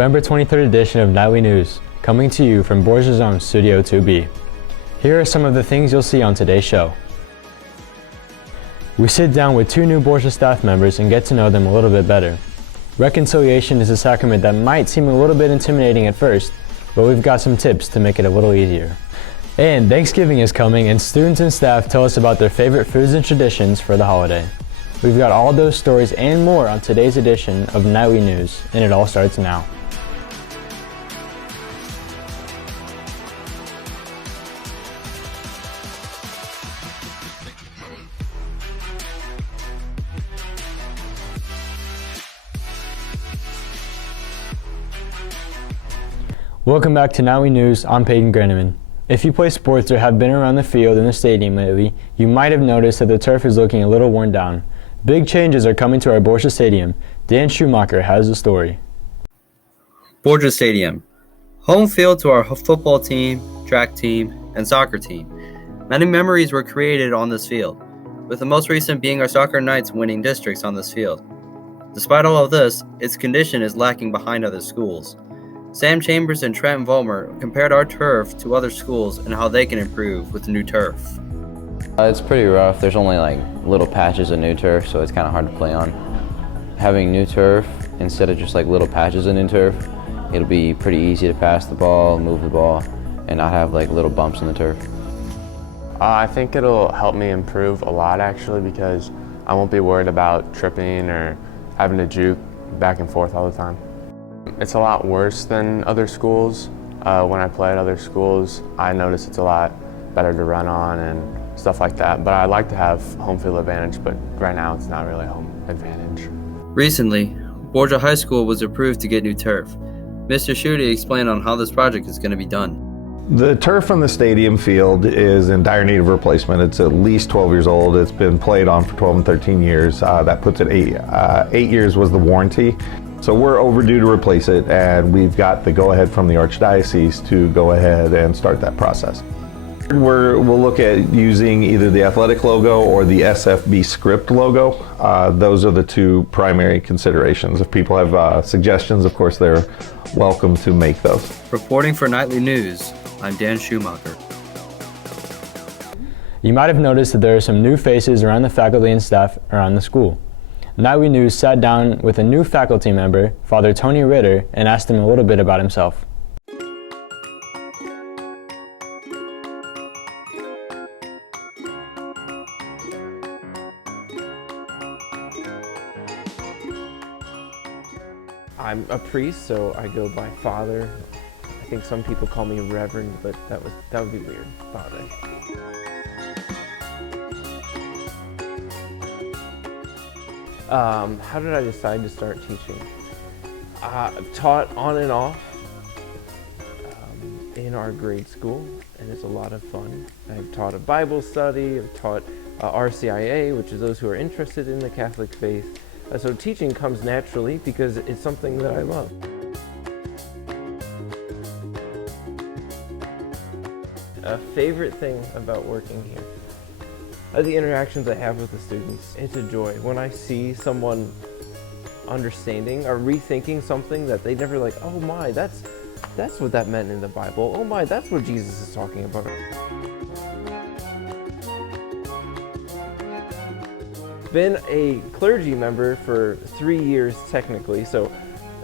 November 23rd edition of Nightly News, coming to you from Borgia's own Studio 2B. Here are some of the things you'll see on today's show. We sit down with two new Borgia staff members and get to know them a little bit better. Reconciliation is a sacrament that might seem a little bit intimidating at first, but we've got some tips to make it a little easier. And Thanksgiving is coming, and students and staff tell us about their favorite foods and traditions for the holiday. We've got all those stories and more on today's edition of Nightly News, and it all starts now. Welcome back to Nightly News. I'm Peyton Greneman. If you play sports or have been around the field in the stadium lately, you might have noticed that the turf is looking a little worn down. Big changes are coming to our Borgia Stadium. Dan Schumacher has the story. Borgia Stadium, home field to our football team, track team, and soccer team. Many memories were created on this field, with the most recent being our soccer Knights winning districts on this field. Despite all of this, its condition is lacking behind other schools. Sam Chambers and Trent Vollmer compared our turf to other schools and how they can improve with the new turf. It's pretty rough. There's only like little patches of new turf, so it's kind of hard to play on. Having new turf instead of just like little patches of new turf, it'll be pretty easy to pass the ball, move the ball, and not have like little bumps in the turf. I think it'll help me improve a lot actually, because I won't be worried about tripping or having to juke back and forth all the time. It's a lot worse than other schools. When I play at other schools, I notice it's a lot better to run on and stuff like that. But I like to have home field advantage, but right now it's not really home advantage. Recently, Borgia High School was approved to get new turf. Mr. Schutte explained on how this project is going to be done. The turf on the stadium field is in dire need of replacement. It's at least 12 years old. It's been played on for 12 and 13 years. That puts it 8 years was the warranty. So we're overdue to replace it, and we've got the go-ahead from the Archdiocese to go ahead and start that process. We'll look at using either the athletic logo or the SFB script logo. Those are the two primary considerations. If people have suggestions, of course, they're welcome to make those. Reporting for Nightly News, I'm Dan Schumacher. You might have noticed that there are some new faces around the faculty and staff around the school. Nightly News sat down with a new faculty member, Father Tony Ritter, and asked him a little bit about himself. I'm a priest, so I go by Father. I think some people call me Reverend, but that would be weird. Father. How did I decide to start teaching? I've taught on and off in our grade school, and it's a lot of fun. I've taught a Bible study, I've taught RCIA, which is those who are interested in the Catholic faith. So teaching comes naturally because it's something that I love. A favorite thing about working here? The interactions I have with the students. It's a joy. When I see someone understanding or rethinking something that they never like, oh my, that's what that meant in the Bible. Oh my, that's what Jesus is talking about. Been a clergy member for 3 years technically, so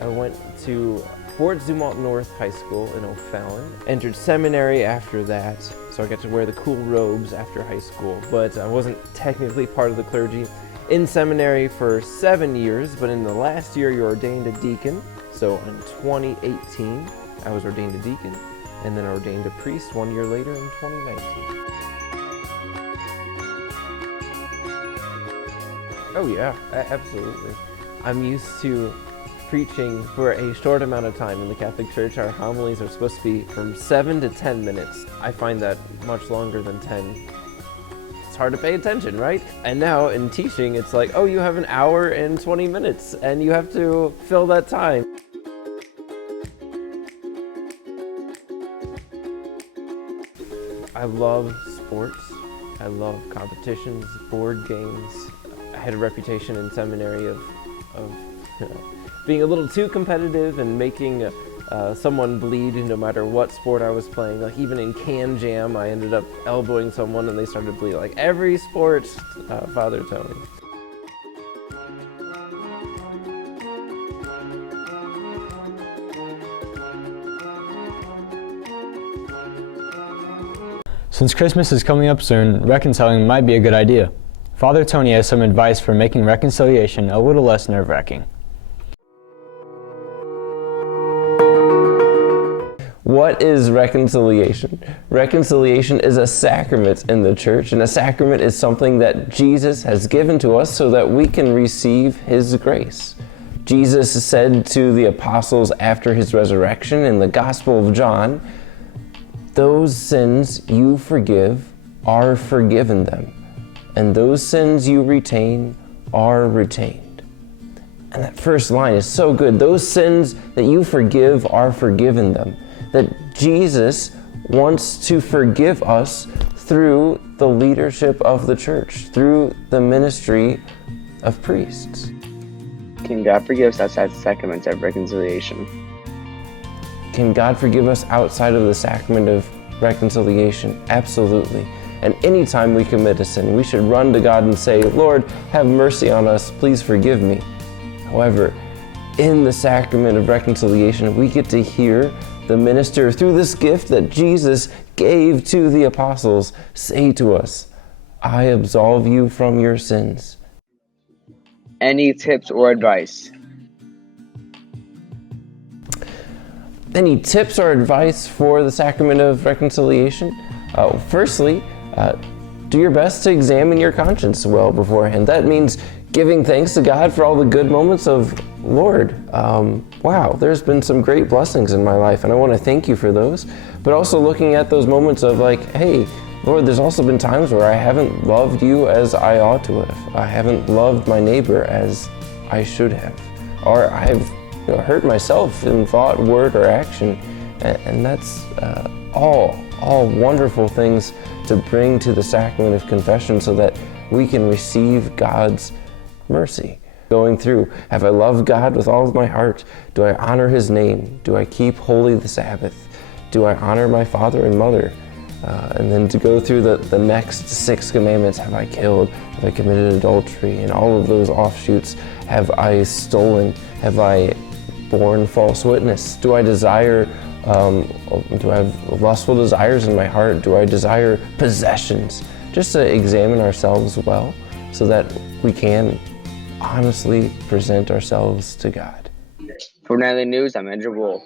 I went to Fort Zumwalt North High School in O'Fallon, entered seminary after that, so I got to wear the cool robes after high school, but I wasn't technically part of the clergy. In seminary for 7 years, but in the last year you're ordained a deacon, so in 2018 I was ordained a deacon, and then ordained a priest 1 year later in 2019. Oh yeah, absolutely. I'm used to preaching for a short amount of time in the Catholic Church. Our homilies are supposed to be from 7 to 10 minutes. I find that much longer than 10. It's hard to pay attention, right? And now in teaching, it's like, oh, you have an hour and 20 minutes, and you have to fill that time. I love sports. I love competitions, board games. I had a reputation in seminary of being a little too competitive and making someone bleed no matter what sport I was playing. Like even in Can Jam, I ended up elbowing someone and they started bleeding. Like every sport, Father Tony. Since Christmas is coming up soon, reconciling might be a good idea. Father Tony has some advice for making reconciliation a little less nerve-wracking. What is reconciliation? Reconciliation is a sacrament in the church, and a sacrament is something that Jesus has given to us so that we can receive His grace. Jesus said to the apostles after His resurrection in the Gospel of John, "Those sins you forgive are forgiven them, and those sins you retain are retained." And that first line is so good. Those sins that you forgive are forgiven them. That Jesus wants to forgive us through the leadership of the church, through the ministry of priests. Can God forgive us outside the sacrament of reconciliation? Can God forgive us outside of the sacrament of reconciliation? Absolutely. And anytime we commit a sin, we should run to God and say, "Lord, have mercy on us, please forgive me." However, in the sacrament of reconciliation, we get to hear the minister, through this gift that Jesus gave to the apostles, say to us, "I absolve you from your sins." Any tips or advice? Any tips or advice for the sacrament of reconciliation? Firstly, do your best to examine your conscience well beforehand. That means giving thanks to God for all the good moments of, "Lord, wow, there's been some great blessings in my life, and I want to thank you for those." But also looking at those moments of like, "Hey, Lord, there's also been times where I haven't loved you as I ought to have. I haven't loved my neighbor as I should have. Or I've hurt myself in thought, word, or action." And that's all wonderful things to bring to the sacrament of confession so that we can receive God's mercy. Going through, have I loved God with all of my heart? Do I honor His name? Do I keep holy the Sabbath? Do I honor my father and mother? And then to go through the next 6 commandments. Have I killed? Have I committed adultery? And all of those offshoots. Have I stolen? Have I borne false witness? Do I desire, do I have lustful desires in my heart? Do I desire possessions? Just to examine ourselves well so that we can honestly present ourselves to God. For Nightly News, I'm Andrew Wolf.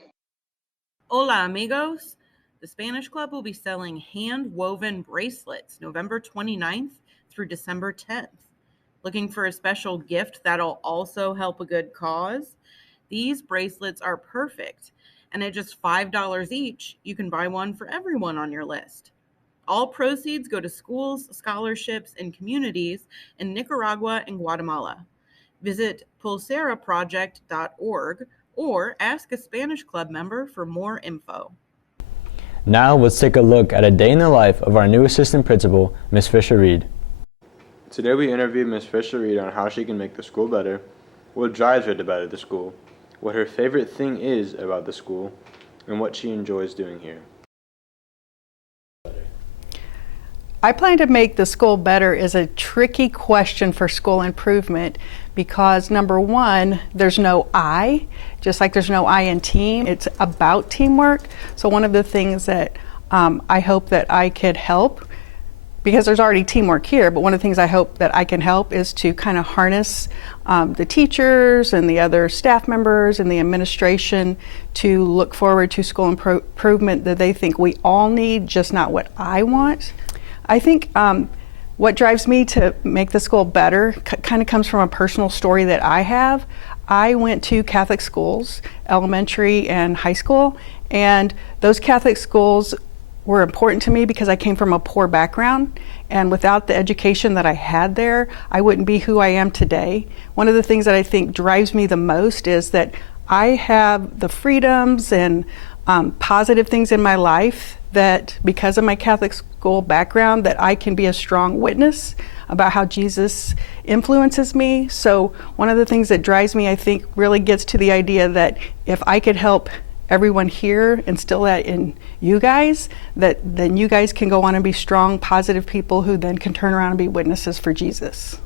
Hola, amigos. The Spanish Club will be selling hand-woven bracelets November 29th through December 10th. Looking for a special gift that'll also help a good cause? These bracelets are perfect, and at just $5 each, you can buy one for everyone on your list. All proceeds go to schools, scholarships, and communities in Nicaragua and Guatemala. Visit pulseraproject.org or ask a Spanish Club member for more info. Now let's take a look at a day in the life of our new assistant principal, Ms. Fisher-Reed. Today we interviewed Ms. Fisher-Reed on how she can make the school better, what drives her to better the school, what her favorite thing is about the school, and what she enjoys doing here. I plan to make the school better is a tricky question for school improvement because number one, there's no I, just like there's no I in team. It's about teamwork. So one of the things that I hope that I could help, because there's already teamwork here, but one of the things I hope that I can help is to kind of harness the teachers and the other staff members and the administration to look forward to school improvement that they think we all need, just not what I want. I think what drives me to make the school better kind of comes from a personal story that I have. I went to Catholic schools, elementary and high school, and those Catholic schools were important to me because I came from a poor background, and without the education that I had there, I wouldn't be who I am today. One of the things that I think drives me the most is that I have the freedoms and positive things in my life that because of my Catholic school background that I can be a strong witness. about how Jesus influences me. So one of the things that drives me, I think, really gets to the idea that if I could help everyone here instill that in you guys, that then you guys can go on and be strong, positive people who then can turn around and be witnesses for Jesus.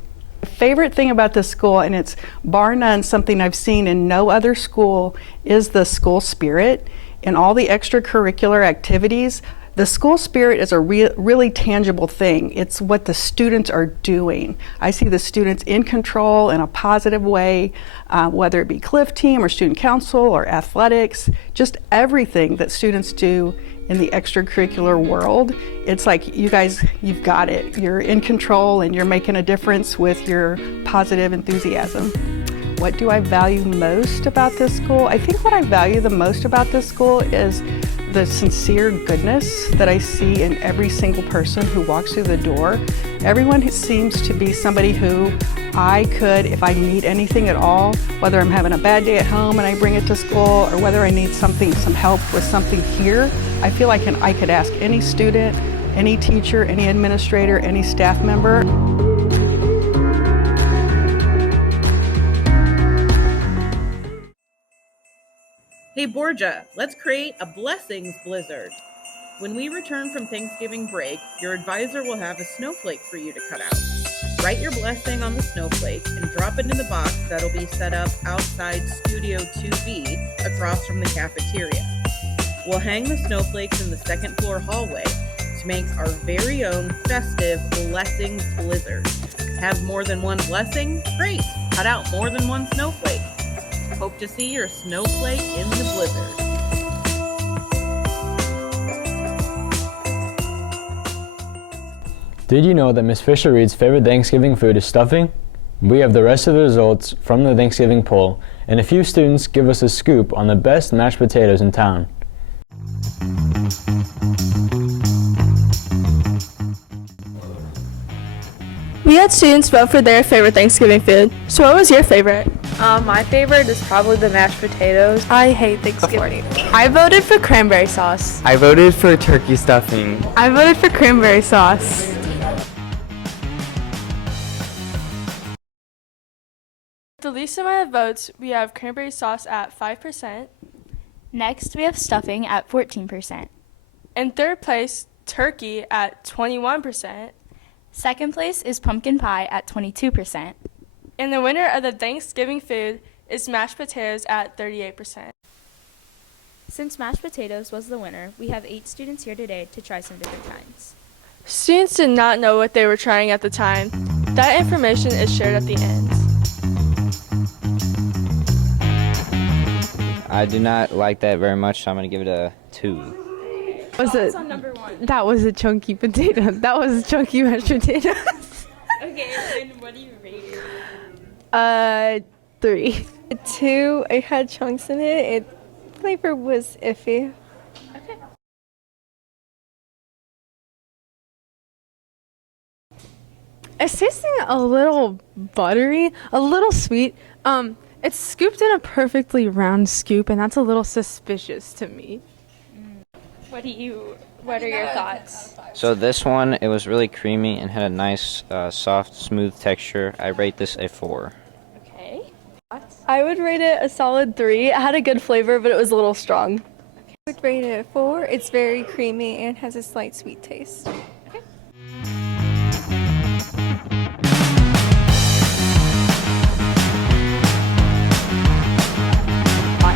My favorite thing about this school, and it's bar none something I've seen in no other school, is the school spirit and all the extracurricular activities. The school spirit is a really tangible thing. It's what the students are doing. I see the students in control in a positive way, whether it be Cliff Team or Student Council or athletics, just everything that students do in the extracurricular world. It's like, you guys, you've got it. You're in control and you're making a difference with your positive enthusiasm. What do I value most about this school? I think what I value the most about this school is the sincere goodness that I see in every single person who walks through the door. Everyone seems to be somebody who I could, if I need anything at all, whether I'm having a bad day at home and I bring it to school, or whether I need some help with something here, I feel like I could ask any student, any teacher, any administrator, any staff member. Hey Borgia, let's create a blessings blizzard. When we return from Thanksgiving break, your advisor will have a snowflake for you to cut out. Write your blessing on the snowflake and drop it in the box that'll be set up outside Studio 2B across from the cafeteria. We'll hang the snowflakes in the second floor hallway to make our very own festive blessings blizzard. Have more than one blessing? Great! Cut out more than one snowflake. Hope to see your snowflake in the blizzard. Did you know that Miss Fisher Reed's favorite Thanksgiving food is stuffing? We have the rest of the results from the Thanksgiving poll, and a few students give us a scoop on the best mashed potatoes in town. We had students vote for their favorite Thanksgiving food. So what was your favorite? My favorite is probably the mashed potatoes. I hate Thanksgiving. I voted for cranberry sauce. I voted for turkey stuffing. I voted for cranberry sauce. The least amount of votes, we have cranberry sauce at 5%. Next, we have stuffing at 14%. In third place, turkey at 21%. Second place is pumpkin pie at 22%. And the winner of the Thanksgiving food is mashed potatoes at 38%. Since mashed potatoes was the winner, we have 8 students here today to try some different kinds. Students did not know what they were trying at the time. That information is shared at the end. I do not like that very much, so I'm going to give it a 2. That was a chunky potato. That was a chunky mashed potatoes. Okay, and what do you rate it? 3. 2. It had chunks in it. Flavor was iffy. Okay. It's tasting a little buttery, a little sweet. It's scooped in a perfectly round scoop, and that's a little suspicious to me. What are your thoughts? So this one, it was really creamy and had a nice, soft, smooth texture. I rate this a 4. Okay. I would rate it a solid 3. It had a good flavor, but it was a little strong. Okay. I would rate it a 4. It's very creamy and has a slight sweet taste. Okay.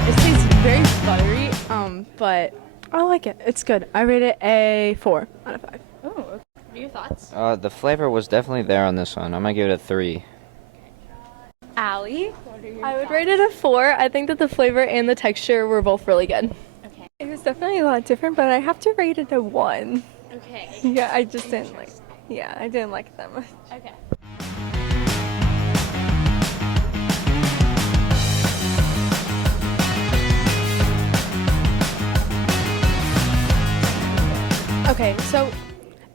It tastes very buttery, but I like it. It's good. I rate it a 4 out of 5. Oh, okay. What are your thoughts? The flavor was definitely there on this one. I'm going to give it a 3. Allie? I would rate it a 4. I think that the flavor and the texture were both really good. Okay. It was definitely a lot different, but I have to rate it a 1. Okay. Yeah, I just didn't like. Yeah, I didn't like it that much. Okay. Okay, so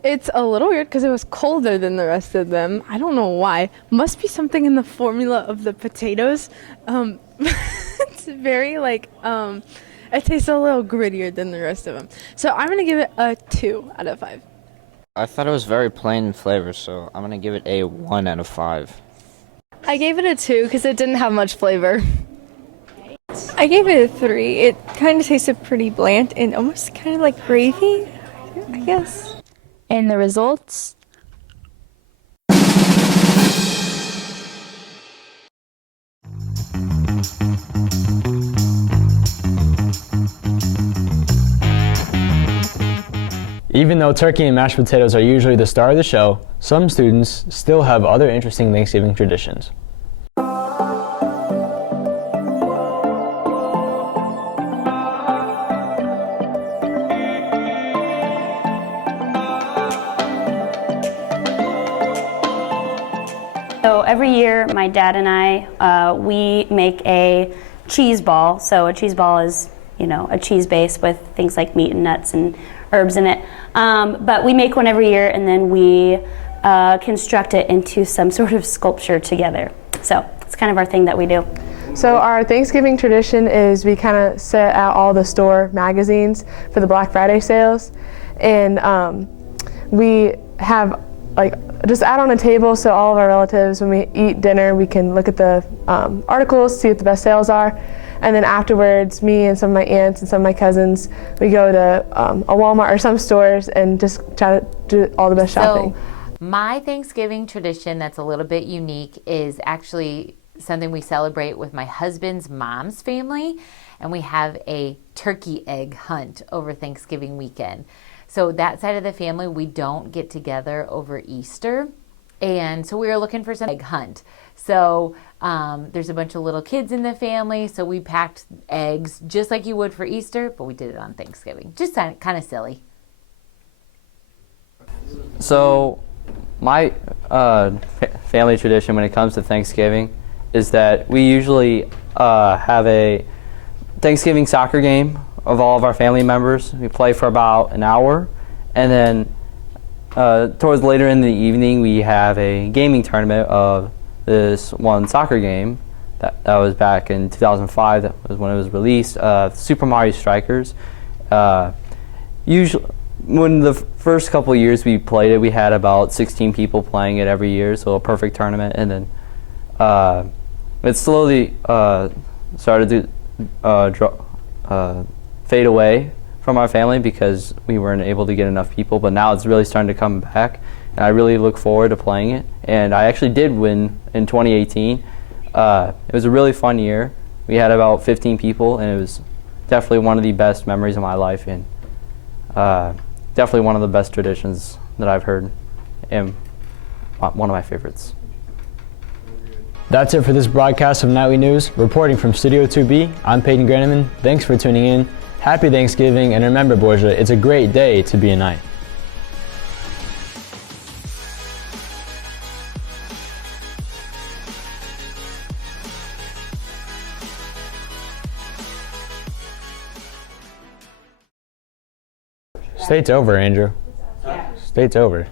it's a little weird because it was colder than the rest of them. I don't know why. Must be something in the formula of the potatoes. It's very it tastes a little grittier than the rest of them. So I'm gonna give it a 2 out of 5. I thought it was very plain in flavor, so I'm gonna give it a 1 out of 5. I gave it a 2 because it didn't have much flavor. I gave it a 3. It kind of tasted pretty bland and almost kind of like gravy, I guess. And the results? Even though turkey and mashed potatoes are usually the star of the show, some students still have other interesting Thanksgiving traditions. So every year, my dad and I, we make a cheese ball. So a cheese ball is, a cheese base with things like meat and nuts and herbs in it. But we make one every year, and then we construct it into some sort of sculpture together. So it's kind of our thing that we do. So our Thanksgiving tradition is we kind of set out all the store magazines for the Black Friday sales, and we have just out on a table so all of our relatives, when we eat dinner, we can look at the articles, see what the best sales are, and then afterwards, me and some of my aunts and some of my cousins, we go to a Walmart or some stores and just try to do all the best shopping. So my Thanksgiving tradition that's a little bit unique is actually something we celebrate with my husband's mom's family, and we have a turkey egg hunt over Thanksgiving weekend. So that side of the family, we don't get together over Easter, and so we were looking for some egg hunt. So there's a bunch of little kids in the family, so we packed eggs just like you would for Easter, but we did it on Thanksgiving. Just kind of silly. So my family tradition when it comes to Thanksgiving is that we usually have a Thanksgiving soccer game of all of our family members. We play for about an hour, and then towards later in the evening we have a gaming tournament of this one soccer game that was back in 2005. That was when it was released. Super Mario Strikers. Usually, when the first couple of years we played it, we had about 16 people playing it every year, so a perfect tournament. And then it slowly started to fade away from our family because we weren't able to get enough people. But now it's really starting to come back, and I really look forward to playing it. And I actually did win in 2018. It was a really fun year. We had about 15 people, and it was definitely one of the best memories of my life, and definitely one of the best traditions that I've heard, and one of my favorites. That's it for this broadcast of Nightly News. Reporting from Studio 2B, I'm Peyton Grenneman. Thanks for tuning in. Happy Thanksgiving, and remember, Borgia, it's a great day to be a Knight. State's over, Andrew. State's over.